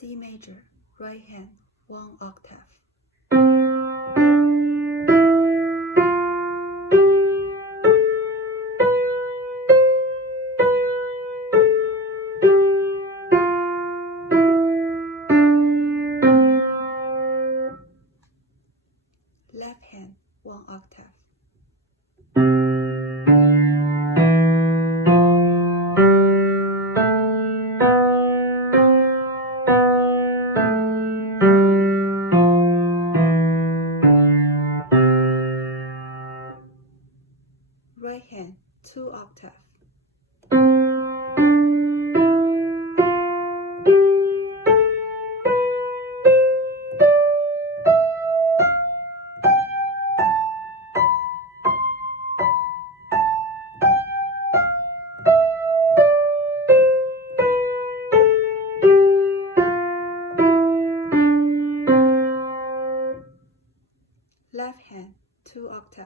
C major, right hand, 1 octave. Left hand, 1 octave. Right hand, 2 octave. Left hand, 2 octave.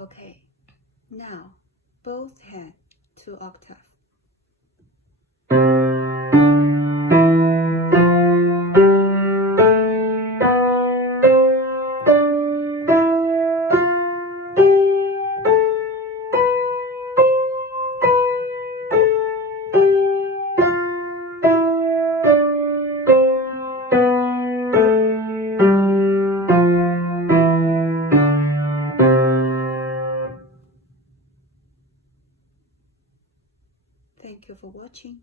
Okay, now both hands 2 octave. Thank you for watching.